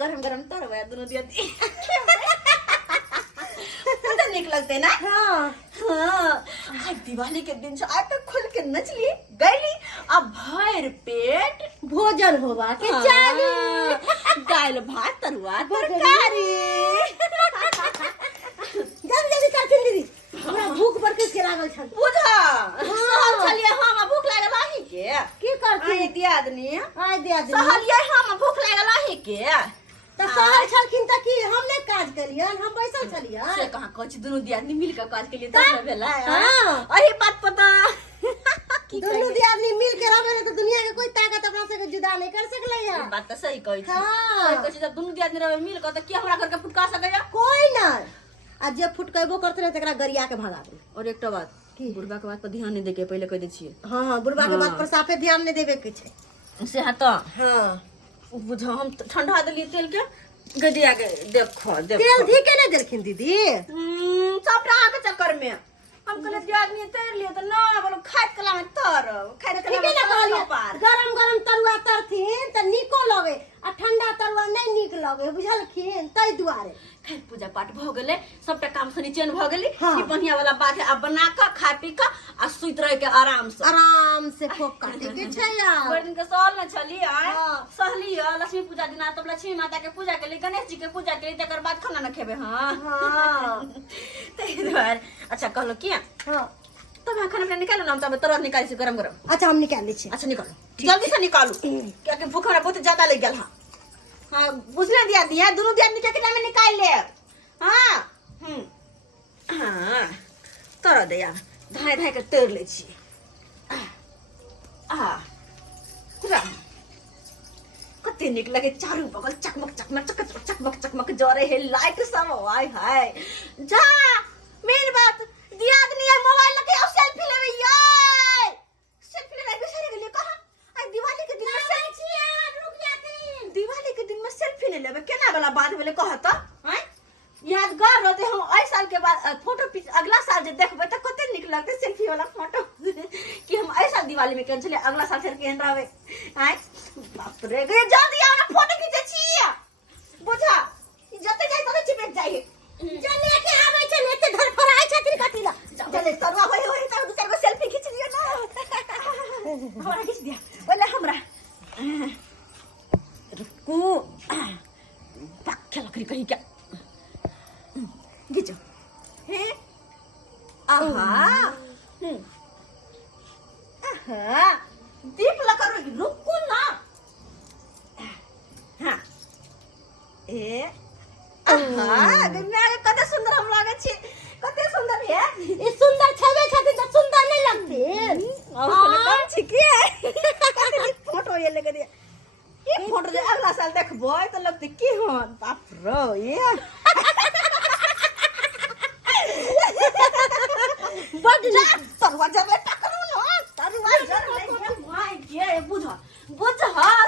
गरम गरम तरवा दोनों दिया पता निक लगते ना। हाँ हाँ दिवाली के दिन से आज तक खुल के नचली गईली अब भर पेट भोजन होवा के चाहिए। दाल भात तरुआ तरकारी जल्दी जल्दी करथिन दीदी हमरा भूख पर के लागल छल। बुझा सहल छलिए हम भूख लागल आही के की करथिन आय दियादनी आय दिया दी सहलिए हम भूख लागल आही के त सहल छलखिन त की हमने काज केलियन हम बैसल छलियन से कहां कहै छी दुनु दियादनी मिल के काज के लिए तब भेला हां अही बात पता दोनों दियादनी मिल के रहबे न त दुनिया के कोई ताकत अपना से जुदा नहीं कर सकले या। बात त सही कहै छी हां सही कहै छी जब दुनु दियादनी रहबे मिल के त के हमरा घर के फुटका सकैया कोई न आ जे फुटकेबो करते न तकरा गरिया के भगा दे। और एकटा बात की बुढ़बा के बात पर ध्यान नहीं देके पहले कह दे छिए। हां हां बुढ़बा के बात पर साफे ध्यान नहीं देबे के छै से हा त हां बुझा हम ठंडा देलिए तेल के गदिया के देखो तेल धी के नहीं देलखिन दीदी सबटा आके चक्कर में हम कहले दियादनी तेल लिए त ना बोलो खाइत कला में तर खाइत कला में कहलिए गरम गरम तरुआ तरथिन त निको लगे आ ठंडा तरुआ नहीं निक लगे बुझलखिन तै दुआरे खैर पूजा पाठ भ गेले सबटा काम सनी चैन भ गेली हाँ। ई बढ़िया वाला बात है अब बना के खा पी के आ सुइत रह के आराम से फोक काटे के छै यार। बड़ दिन के सहल न छली आय हाँ। सहली लक्ष्मी पूजा दिन तब लक्ष्मी माता के पूजा के लिए गणेश जी के पूजा के लिए तकर बाद खाना न खेबे। हां हां तै दुआरे अच्छा कहलो कि हां तब खाना पीना निकालो ना तब तुरंत निकाल से गरम गरम। अच्छा हम निकाल लै छी। अच्छा निकालो जल्दी से निकालो क्योंकि भूख हमरा बहुत ज्यादा लग गेल। हां बुझले दिया दिया दोनों दिया निकाल के में निकाल ले। हां हां तर दे यार धाय धाय के तर ले छी पूरा कते निक लगे चारू बगल चकमक चकमक चकमक चकमक चकमक जरे है लाइट सब आय हाय जा मेन बात दियादनी है मोबाइल लगे और सेल्फी लेवे ये सेल्फी लेवे बिसर गेली कहां आई दिवाली के दिन में सेल्फी यार रुक जाती दिवाली के दिन में सेल्फी नहीं लेवे केना वाला बात भेले कहत हैं यादगार रहते हम आई साल के बाद फोटो अगला साल जे देखबे त कते निक लगते सेल्फी वाला फोटो कि हम आई साल दिवाली में केन छले अगला साल फिर केन रहबे हैं बाप रे गे जल्दी आओ ना फोटो खींचे छी बुझा जते जाई तते चिपक जाई चले के आबै छै ने एते घर पर आइ छथिन कथिला चले सरवा होई त दू चार गो सेल्फी खींच लियो ना हमरा खींच दिया बोले हमरा रुकू पक्का लकड़ी कहीं क्या खींचो हैं आहा आहा देख ला करो रुकू ना हां ए आहा दुनिया के कते सुंदर हम लागे छी कते सुंदर है ई सुंदर छबे छथिन त सुंदर नहीं लगथिन और कम छी के फोटो ये लगे दे ये फोटो जे अगला साल देखबो त लगते की होन बाप रो ये बड तरवा जब टकरू न तरवा जब माय के बुझा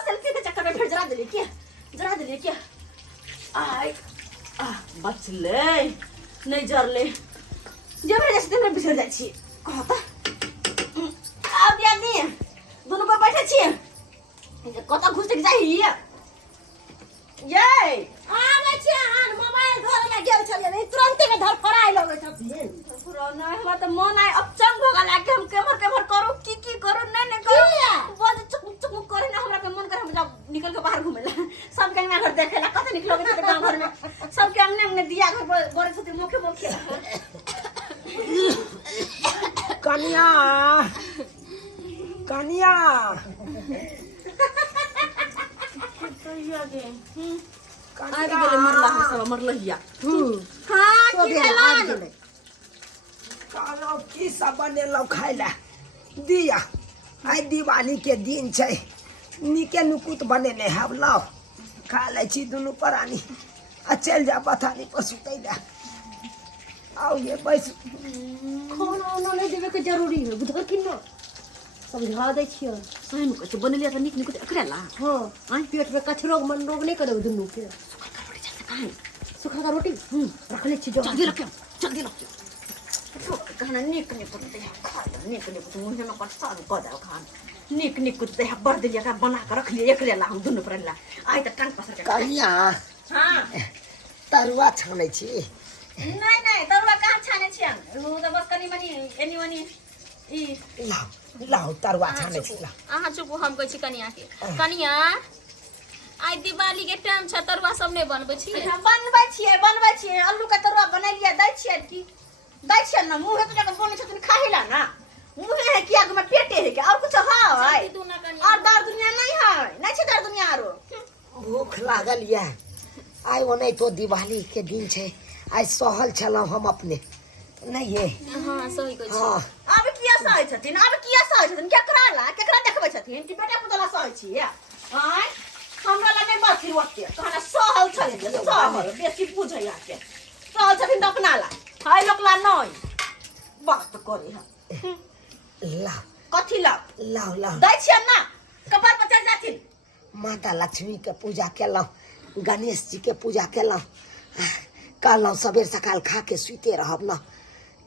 सेल्फी के चक्कर में फिर जरा दिले क्या आय बचले नहीं जरले जब जैसे दिन बिसर जाय छी कहता आ दियादनी दोनों पर बैठे छी कता घुस के जाई ये आबै छै हां मोबाइल घर में गेल छलिए नहीं तुरंत के धर फराई लगे छथिन पुराना हमरा त मन आय अब चंग भगा लागे हम केमर करू की करू नहीं करू बस चुक चुक करे ना हमरा के मन करे हम जब निकल के बाहर घुमेला सब के घर देखेला कते निक लगे छै गांव घर में सब के हमने दिया घर बड़े छथि मुखे कन्या कन्या आ गेले मरला सब मरलहिया हां हां की भेलन कहलो की सब बनेलो खाइला दिया आई दिवाली के दिन छै निके नुकुत बनेने हम लाओ खा ले छी दुनू प्राणी आ चल जा पथारी पर सुतै ले आओ ये बैस खाना उना नहीं देवे के जरूरी है बुझल कि न समझा दै छियै सही में कुछ बनलिया त निक निक एकरेला हां आई पेट में कचरो मन रोग नहीं करे दुनू के सुखा का रोटी रख ले छी जो जल्दी रखियो कहना निक निक दे खा निक निक मुंह में कट साल क जाओ खान निक निक कुछ दे बर दिलिया का बना के रख लिए एकरे ला हम दुनु पर ला आइ त टांग पसर के कनिया हां तरुआ छानै छी नहीं नहीं तरुआ कहाँ छाने छियन उ त बस कनी मनी एनी मनी ई लाओ तरुआ छानै छी ला अहाँ चुप हम कहै छी कनिया के कनिया आइ दिवाली के टाइम छ तरुआ सब नै बनबै छी बनबै छियै आलू का तरुआ बनैलिया दै छियै की दै छियै न मुंह तो जगह बोने छथिन खाहिला ना मुंह है कि आग में पेटे है क्या और कुछ है और दर दुनिया नहीं है नहीं छै दर दुनिया आरो भूख लागल या आइ ओने तो दिवाली के दिन छै आइ सहल छलौ हम अपने नहीं ये हां सही कहै छी हां अब किया सहै छथिन केकरा ला केकरा देखबै छथिन कि बेटा पुतला सहै छी आय हमरा ला नहीं बात फिर ओते कहना सहल छले सहल बेसी बुझै आके सहल छथिन त अपना ला हाय लोक ला नहीं बात करे है ला कथी ला लाओ लाओ दै छियै ना कपार पर चढ़ जाथिन माता लक्ष्मी के पूजा केलौ गणेश जी के पूजा केलौ कहलौ सबेर सकाल खा के सुते रहब न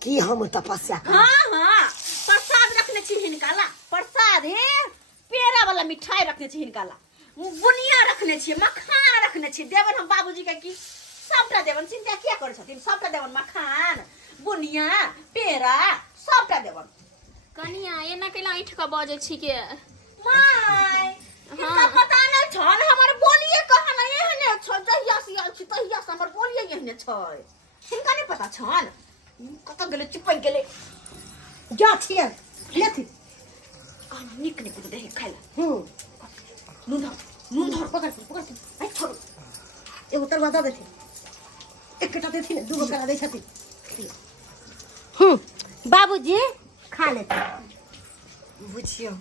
कि हम तपस्या कर हाँ प्रसाद रखने छी हिनका ला प्रसाद हे पेड़ा वाला मिठाई रखने छी हिनका ला बुनिया रखने छी मखान रखने छी देवन हम बाबूजी के की सबटा देवन चिंता किया करे छथिन सबटा देवन मखान बुनिया पेड़ा सबटा देवन कनिया एना केला इठ के बजे छी के माय इनका पता नहीं छन हमर बोलिए कहन एहने छ जहिया से आल छी तहिया से हमर बोलिए एहने छ हिनका नहीं पता छन कत गेले चिपक गेले जा छियै लेथि कहना निक निक दे खाइला नून धर पकड़ आई छोड़ एगो तरुआ दऽ देथि एकटा देथि दूगो करा दै छथिन बाबूजी खा लेते बुझियो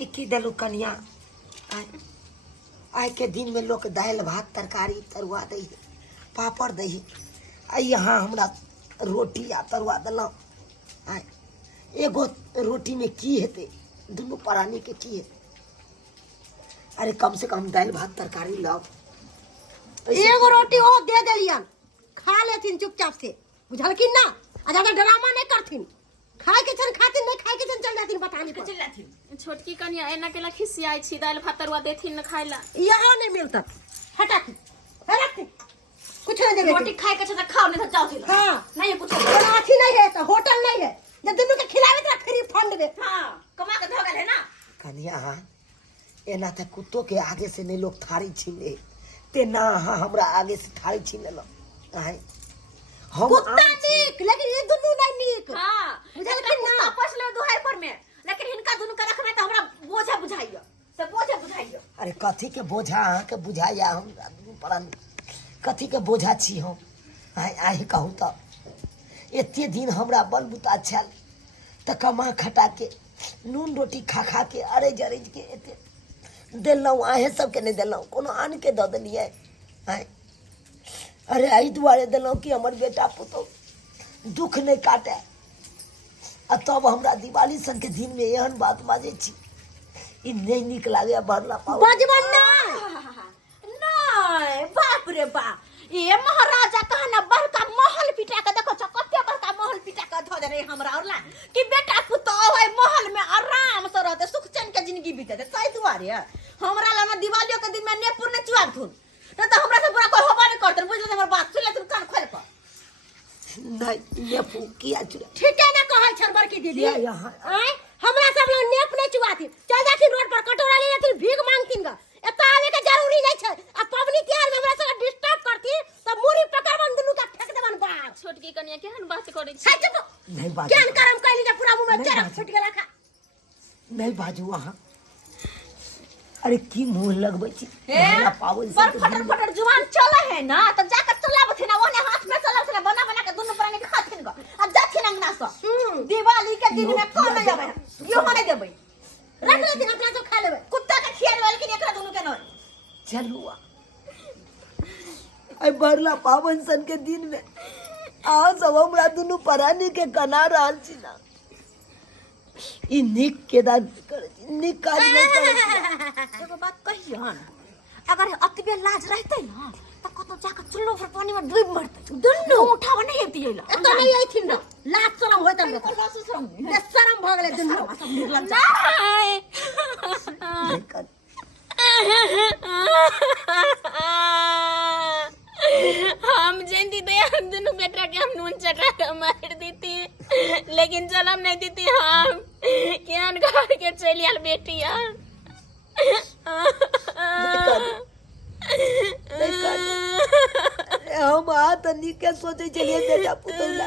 ई की देलु कनिया आइ के दिन में लोग दाल भात तरकारी तरुआ दै है पापड़ दै है आई यहाँ हमरा रोटी आ तरुआ देलौ आइ एगो रोटी में की हेते दुनू प्राणी के की हेते अरे कम से कम दाल भात तरकारी लाओ एगो रोटी ओ दे देलियन खा लेथिन चुपचाप से बुझलखिन ना आ ज्यादा ड्रामा नहीं करथिन खाए के छन खातिन नहीं खाए के छन चल जाथिन बतानी पर चल जाथिन छोटकी कनिया एना केला खिसियाई छी दाल भात तरुआ देथिन न खाइला यहाँ नहीं मिलता हटा कुछ नहीं देबे रोटी खाए के छ त खाओ नहीं त जाओ थी हां नहीं कुछ अथी नहीं है तो होटल नहीं है जब दुनू के खिलावे तो फ्री फंड दे हां कमा के धगल है ना कनिया एना त कुत्तो के आगे से नहीं लोग थारी छीन ले ते ना हमरा आगे से थारी छीन लो आइ हम कुत्ता नीक लेकिन ये दुनू नहीं नीक हां बुझलखिन ना आपस ले दुहाई पर में लेकिन हिनका दुनू के रखने त हमरा बोझा बुझाइयो से बोझा बुझाइयो अरे कथी के बोझा अहाँ के बुझाया हम परान कथी के बोझा छी हम आइ कहू त एते दिन हमरा बल बुता छल त कमा खटा के नून रोटी खा खा के अरेज के एते देलौ आहे सब के नहीं देलौ कोनो आन के द देलिए आइ अरे आई दुआरे देलौ कि हमर बेटा पुतो दुख नहीं काटे आ तब हमरा दिवाली सन के दिन में एहन बात बाजे छी ई नहीं निक लागे भरला पाओ बजबन ना नहीं बाप रे बाप ये महाराजा कहना बड़का महल पिटा के देखो छ कते बड़का महल पिटा के धो दे रे हमरा औरला कि बेटा पुतो होय महल में आराम से रहते सुख चैन के जिंदगी बीते ताई दुआरे हमरा ला ना दिवालियो के दिन में नेपुर ने चुआर थुन न त हमरा से बुरा कोई होबा नहीं करतन बुझले हमर बात सुन ले तुम कान खोल पर नहीं नेपू किया चुरा ठीक है ना कहल छन बड़की दीदी यहाँ आय हमरा सब लोग नेप नहीं चुआती चल जाती रोड पर कटोरा ले लेती भीख मांगतीन गा एता आवे के जरूरी नहीं छै आ पबनी त्योहार में हमरा सब डिस्टर्ब करती त मुरी पकड़बन दुनू का फेंक देबन बाहर छोटकी कनिया केहन बात करै छी सच तो नहीं बाजू ज्ञान करम कैली जे पूरा मुंह में नहीं चरक बाजू। छूट गेला खा नहीं बाजू वहाँ अरे की मुंह लगबै छी हे हमरा पावन पर से फटर फटर जुबान चले है ना त जाकर चलाबे थे ना ओने हाथ में चलाबे थे ना बना बना के दुनू प्राणी खाथिन ग आ जाथिन अंगना से दिवाली के दिन में कौन नहीं आवे यो माने देबै रख लेती अपना तो खा लेबे कुत्ता के खियाल वाले के एकरा दुनू के नहीं चलुआ आई बरला पावन सन के दिन में आ सब हमरा दुनू परानी के कना रहल छी ना ई निक के दान कर निक काज नहीं करे छी एगो बात कहियन अगर अतबे लाज रहते ना त तो जाकर चुल्लो पर पानी में डूब मरते दुन्नु उठा बने हेती हेला ए तो नहीं आई थी ना लाज शरम होय तन को लासु शरम ये शरम भ गेले दुनु सब निकलन देखत हम जानती थे हम दोनों बेटा के हम नून चटा के मार देती, लेकिन चल हम नहीं देती। हम क्या घर के चलिए बेटिया हम तनी के सोचे चलिए बेटा पुतौला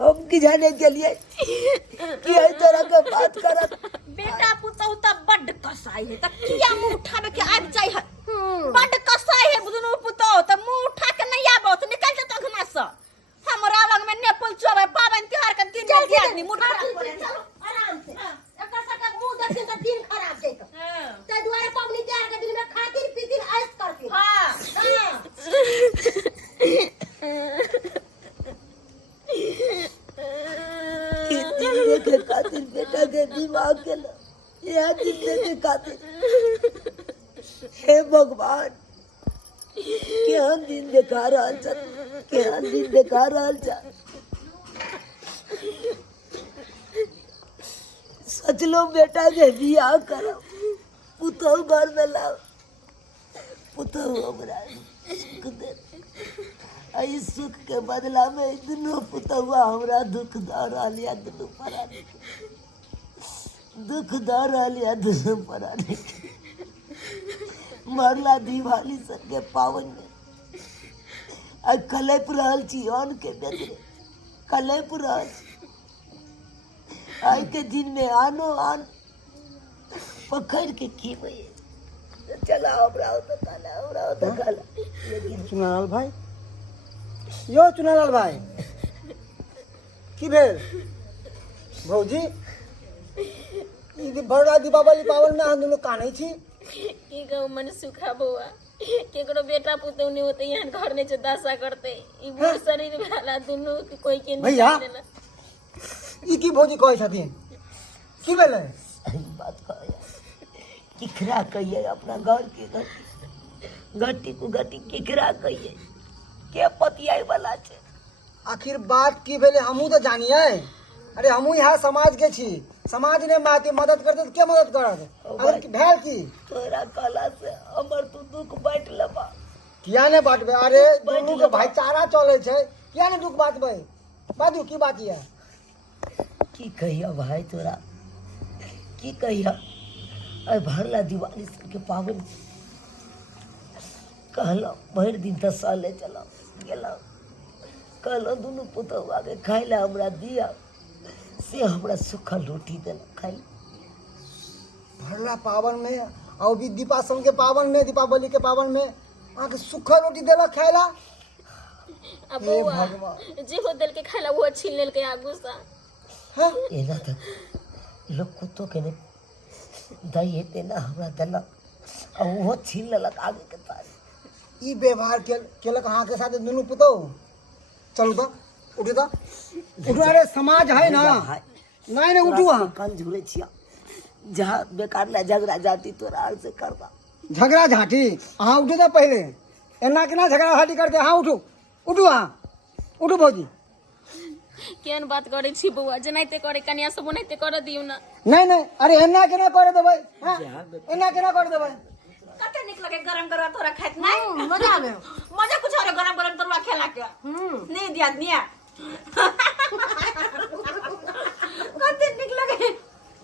हम की जाने के लिए कि इस तरह के बात करत बेटा पुतौ त बड्ड कसाई है त किया मुंह उठावे के आबि जाय है बड्ड कसाई है दुनु पुतौ त मुंह उठा के नहीं आबो त निकल जा तखना से हमरा लग में नेपल चोबे पावन त्योहार के दिन में आदमी मुंह खराब करे चलो आराम से एकर सका मुंह देखिन त दिन खराब जैत तै दुआरे पबनी त्योहार के दिन में खातिर पीतिर ऐस करती हां जिंदगी के खातिर बेटा के दिमाग के यह जिंदगी के खातिर हे भगवान केहन दिन देखा रहल छ केहन दिन देखा रहल छ सच लो बेटा के बियाह करो पुतहु घर में लाओ पुतहु हमरा सुख दे आई सुख के बदला में दुनू पुतहुआ हमरा दुख द रहलिया दुनू परानी दुख द रहलिया दुनू परानी मरला दिवाली सन के पावन में आई कलेप रहल छी अन के बेदरे कलेप रहल आई के दिन में आनो आन पकड़ के खीबे चला हमरा तो काला लेकिन चुनालाल भाई यो चुनालाल भाई की भेल भौजी ई बड़ा दीपावली पावन में हम लोग कानै छी की कहूँ मन सुखा बुआ केकरो बेटा पुतौ नहीं होते यहाँ घर ने दशा करते ई बूढ़ शरीर वाला दोनों के कोई के नहीं भैया देला। ई की भौजी कहै छथिन की भेलै बात कह किखरा कहिए अपना घर के घटी को घटी किखरा कहिए के पतियाई वाला छे आखिर बात की भेलै हमहूँ तो जानिए अरे हमहूँ यहाँ समाज के छी समाज ने माते मदद करते तो के मदद करत अगर की भेल की तोरा कला से हमर तू दुख बांट लेबा किया ने बांटबे अरे दोनों के भाईचारा चले छै किया ने दुख बांटबे बाजू की बात ये की कहिया भाई तोरा की कहिया अरे भरला दिवाली सन के पावन कहलो भर दिन दशा ले चलो गेलो कहलो दुनू पुतहु आगे खाई ला हमरा दिया से हमरा सुखल रोटी देना खाई भरला पावन में और भी दीपावली के पावन में दीपावली के पावन में आके सूखा रोटी देला खाएला अब हे बुआ भगवान जे हो दिल के खाला वो छीन लेल के आगू सा हैं एना तक लोग कुत्तों के ने दही हेते ना हमरा देलक और वो छीन लेलक आगे के तारी ई व्यवहार केलक अहाँ के साथ दुनू पुतौ चलू तो उठू तो उठू अरे समाज है ना नहीं नहीं उठू अहाँ कान झुरे छिया जहाँ बेकार ला झगड़ा जाती तोरा आर से करबा झगड़ा झाटी अहाँ उठू तो पहले एना केना झगड़ा झाटी करते अहाँ उठू उठू अहाँ उठू भौजी केन बात करे छी बुआ जनाइते करे कन्या सब ओनाइते कर दियौ ना नहीं नहीं अरे एना केना कर देबै हाँ एना केना कर देबै कते निक लगे गरम गरम तोरा खाइत नहीं मजा आवे मजा कुछ और गरम गरम तोरा खेला के नहीं दिया निया कते निक लगे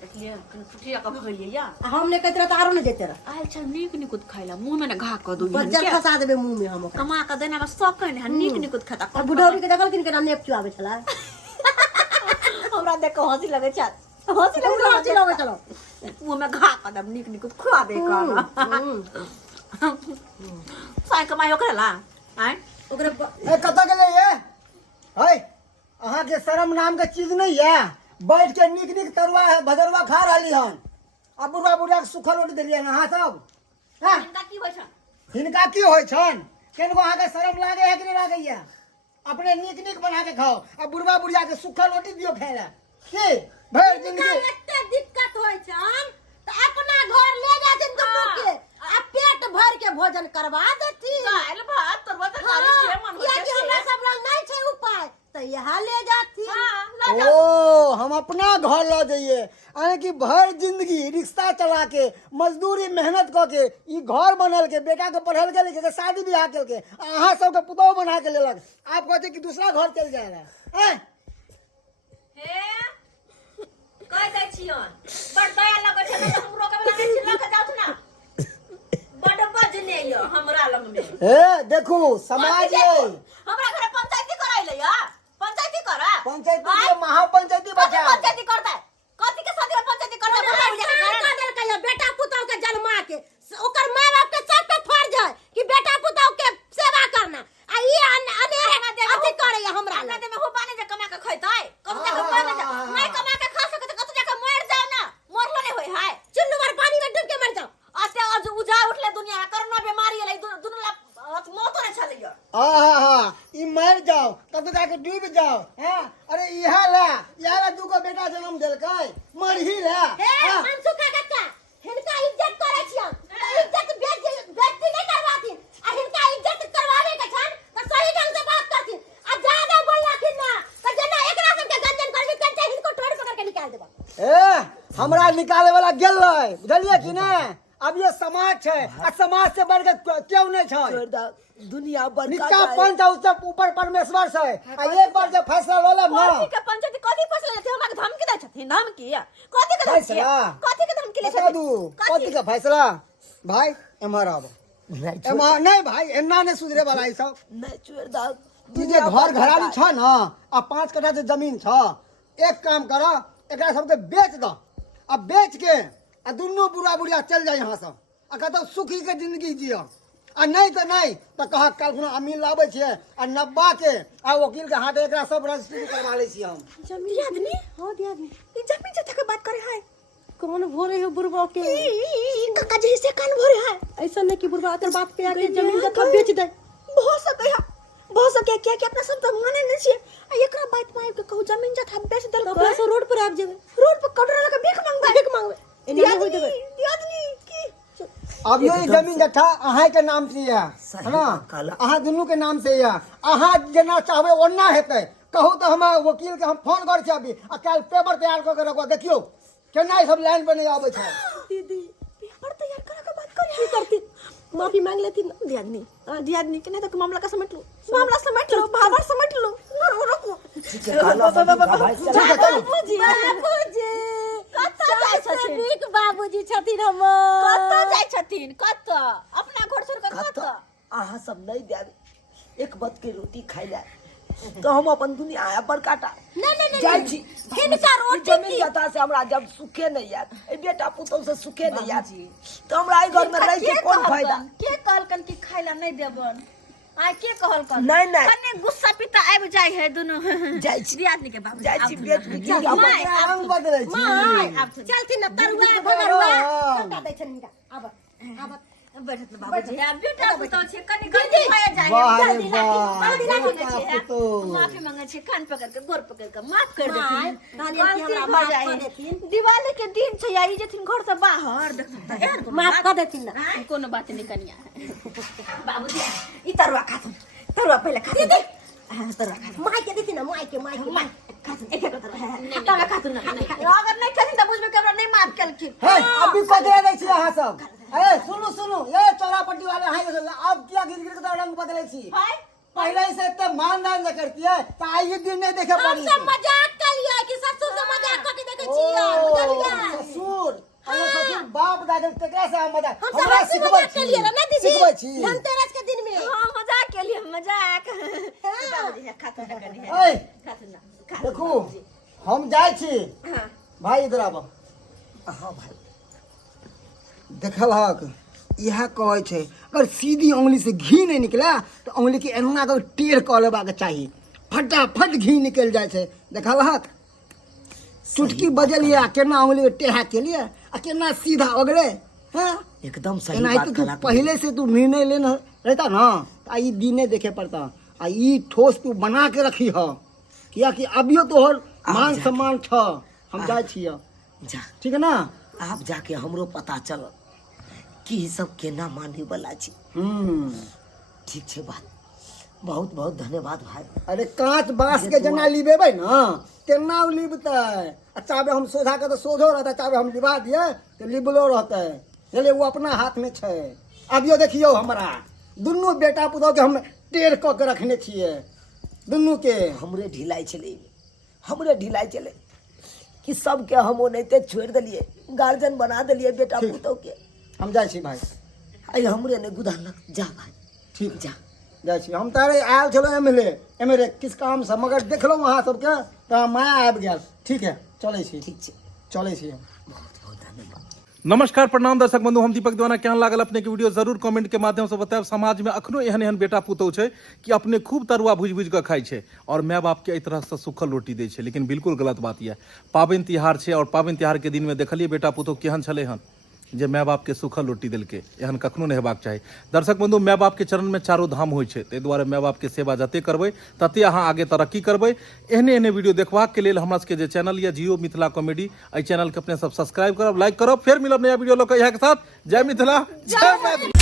देखलिए छुटिया कब होइए या हमने कहते रह तारो नहीं देते रह आयल छ नीक निकुत खाइला मुंह में ना घा क दो बच्चा फंसा देबे मुंह में हम ओकरा कमा के देना बस सकन है नीक निकुत खाता और बुढ़ौरी के देखल किन के नेप चुआवे छला हमरा देख के हंसी लगे छ हंसी लगे हंसी लगे चलो मुंह में घा क दम नीक निकुत खुआ दे का साय कमाई ओकरा ला आय ओकरे ए कत गेले ये है अहाँ के शर्म नाम के चीज नहीं है बैठ के निक निक तरुआ है भदरवा खा रहली हन अब बुढ़वा बुढ़िया के सुखल रोटी देलिए ना अहाँ सब हैं इनका की होय छ हिनका की होय छन केनको अहाँ के शर्म लागे है कि नहीं लागैया अपने निक निक बना के खाओ अब बुढ़वा बुढ़िया के सुखल रोटी दियो खाए ला की भर जिंदगी एते दिक्कत होय छन त अपना घर ले जाथिन दुनू के आ पेट भर के भोजन करवा देती दाल भात तरुआ तरकारी हाँ, जे मन हो कियाकि हमरा सब रंग नहीं छै उपाय तो यहाँ ले जाती ओ हम अपना घर ला जाइए यानी कि भर जिंदगी रिक्शा चला के मजदूरी मेहनत क के ई घर बनल के बेटा के पढ़ल के लेके शादी ब्याह के अहाँ सबके पुतौह बना के लेलक आप कहते कि दूसरा घर चल जा रहा है हे कह दै छियन बड़ दया लगै छै त हमरो के बना के लक जाउत ना बड़ बजने यो हमरा लंग में ए देखू समाज है हमरा घर पंचायती कराइले या पंचायती करा पंचायती के महापंचायती कथी बचा पंचायती करता है कथी के साथ में पंचायती करता है बेटा पुतौह के जन्मा के ओकर माय बाप के सब पे फर्ज है कि बेटा पुतौह के सेवा करना आ ई अथी करे हमरा ना दे में हो पानी जे कमा के खैतै कम से कम पानी नहीं कमा के खा सके त कत जाके मर जाओ ना मरलो नहीं होय हाय चुल्लू भर पानी में डूब के मर जाओ आते आज उजा उठले दुनिया में कोरोना बीमारी एलै दुनिया मौत नहीं छलियो हाँ ई मर जाओ तब तो जाके डूब जाओ हाँ अरे इहा दू को बेटा जन्म देलकै मर ही ला हे हम सुखा कक्का हिनका इज्जत करे छियन इज्जत बेइज्जती नहीं करवाती आ हिनका इज्जत करवावे के छन त सही ढंग से बात करती आ ज्यादा बोललाखिन ना त जेना एकरा सब के गंजन करबी कंचे हिनको ठोड़ पकड़ के निकाल देबो ए हमरा निकाले वाला गेलै बुझलिए कि नहीं अब ये समाज है आ समाज से बढ़ के क्यों नहीं छै दुनिया बड़का निका पंच उससे ऊपर परमेश्वर से आ एक बार जब फैसला लेले ना कथी के पंचायती कथी फैसला लेते हमरा के धमकी दै छथिन धमकी कथी के धमकी फैसला? कथी के धमकी ले बता दू कथी का फैसला भाई एमहर आब एमहर नहीं भाई एना नहीं सुधरे वाला ई सब नहीं छोड़ दा तू जे घर घराली छ ना आ 5 कट्ठा जे जमीन छ एक काम कर एकरा सबके बेच द आ बेच के आ दुनू बुढ़ा बुढ़िया चल जाए यहाँ सब आ कहतो सुखी के जिंदगी जियो आ नहीं तो कहा कल खुना अमीन लाबै छियै आ 90 के आ वकील के हाथ एकरा सब रजिस्ट्री करवा लै छी हम जमीन आदमी हो दिया आदमी ई जमीन जथा के बात करे है कौन भोरे हो बुरबा के कक्का जी से कान भरे है ऐसा नहीं कि बुरबा तेरे बाप पे आके जमीन जथा बेच दे हो सके है हो सके क्या कि अपना सब तो माने नहीं छिए आ एकरा बात में के कहू जमीन जथा बेच देल तो पैसा रोड पर आब जेबे रोड पर कटरा लगा भीख मांगबे एना हो देबे दियादनी की अब ये जमीन जत्था अहाँ के नाम से है ना अहाँ दुनू के नाम से है अहाँ जेना चाहबे ओना हेतै कहू तो हम वकील के हम फोन कर छी अभी आ कल पेपर तैयार कर के रखो देखियो केना सब लाइन पे नहीं आबै छै दीदी पेपर तैयार करा के बात कर ही करती माफी मांग लेती ना दियादनी के नहीं तो मामला का समेट लो भावर समेट लो रुको बाबूजी कत्ता जाय छथिन नीक बाबूजी छथिन हम कत्ता जाय छथिन कत्ता अपना घर छोड़ के कत्ता अहाँ सब नहीं दे एक बत के रोटी खाई ला तो हम अपन दुनिया आया पर काटा नहीं जाय छी हिनका रोटी जमीन जता से हमरा जब सुखे नहीं याद ए बेटा पुतौ से सुखे नहीं याद तो हमरा आई घर में रह के कौन फायदा के कहलकन कि खाइला नहीं देबन आय के कहलकन नहीं कने गुस्सा पिता आबि जाय है दोनों जाय छी दियादनी के बाबू जाय छी बेट की माय रंग बदलै छी माय आब चलती ना तरुआ भगरुआ कत्ता दै छन हिनका आब बैठत ना बाबूजी अब बेटा पुतो छे कने गलती भए जाय वाह रे जल्दी वाह लाठी तो माफी मांगे छे कान पकड़ के गोर पकड़ के माफ कर देथिन कहलिए कि हमरा माफ कर देथिन दिवाली के दिन छे आई जेथिन घर से बाहर देखत यार माफ कर देथिन ना कोनो बात नहीं कनिया बाबूजी ई तरुआ खाथुन तरुआ पहले खाथुन तरुआ खाथुन माई के देथिन ना माई के खाथुन एक तरुआ खाथुन ना अगर नहीं खाथुन त बुझबे के हमरा नहीं माफ केलखिन है अभी कदरे दै छी अहाँ सब ए सुनु ये चौरापट्टी वाले अहाँ अब क्या गिर के रंग बदलै छी हाय पहले से इतने मानदान न करती है तो आज ये दिन नहीं देखे पड़ी हम सब मजाक करिए कि ससुर से मजाक करके देखे छियै बुझलियै ससुर अरे ससुर बाप दादा तेकरा से हम मजाक हम सब हंसी मजाक करिए ना दीदी सिखबै छी धनतेरस के दिन में हां मजाक के लिए मजाक बाबूजी खाथुन ना कनी ए खाथुन ना देखू हम जाय छी हां भाई इधर आबो हां भाई देखल हक यह कहै छै अगर सीधी उंगली से घी नहीं निकला तो उंगली के एना के टेढ़ कऽ लेबाक चाही फटाफट घी निकल जाय छै देखल हक चुटकी बजलिए केना उंगली के टेढ़ा केलिए आ केना सीधा हो गेलै हां एकदम सही एना बात तू कला पहले से तू निर्णय लेना रहता ना तो आ ई दिने देखे पड़ता आ ई ठोस तू बना के रखी ह किया कि अभियो तोहर मान जा। सम्मान छ हम जाय छियै जा ठीक है ना आप जाके हमरो पता चल कि ई सब केना माने वाला छी। ठीक छै बात, बहुत बहुत धन्यवाद भाई। अरे कांच बांस के जना लिबेबै ना तेना उ लिबतै। चाहे हम सोझा के तो सोझो रहता, चाहे हम लिबा दिए तो लिबलो रहतै। चले वो अपना हाथ में छै। अभियो देखियो हमरा दुनू बेटा पुतोह के हम टेढ़ क के रखने छियै दुनू के। हमरे ढिलाई चले, हमरे ढिलाई चले कि सबके हम ओनाहिते छोड़ देलिए, गार्जियन बना देलिए बेटा ठीक। पुतोह के। हम जाइ छी भाई। आई हमरे ने गुदानक, जा भाई ठीक जा। जाइ छी हम। तारे आयल छलो एमएलए किस काम से, मगर देखलो वहाँ सबके तो माया आबि गेल। ठीक है चले छी। ठीक छै, चले छी हम। बहुत बहुत धन्यवाद। नमस्कार प्रणाम दर्शक बंधु, हम दीपक दीवाना। केहन लागल अपने के वीडियो जरूर कमेंट के माध्यम से बताएब। समाज में अखनो एहन एहन बेटा पुतौह छै कि अपने खूब तरुआ भूज भूज के खाइ छै और माय बाप के एहि तरह से सुखल रोटी दै छै, लेकिन बिल्कुल गलत बात यऽ। पाबनि तिहार छै और पाबनि तिहार के दिन में देखलिए बेटा पुतौह केहन छलै हन जे माय बाप के सुखल रोटी देलकै। एहन कखनो नहीं हेबाक चाही। दर्शक बंधु, माय बाप के चरण में चारो धाम होइ छै, ताहि दुआरे माय बाप के सेवा जते करबै तते अहाँ आगे तरक्की करबै। एहने एहने वीडियो देखबाक के लेल हमरा सबके जे चैनल यऽ जियो मिथिला कॉमेडी, एहि चैनल के अपने सब सब्सक्राइब करब, लाइक करब। फिर मिलब नया वीडियो लऽ कऽ इएह के साथ। जय मिथिला, जय मैथिली।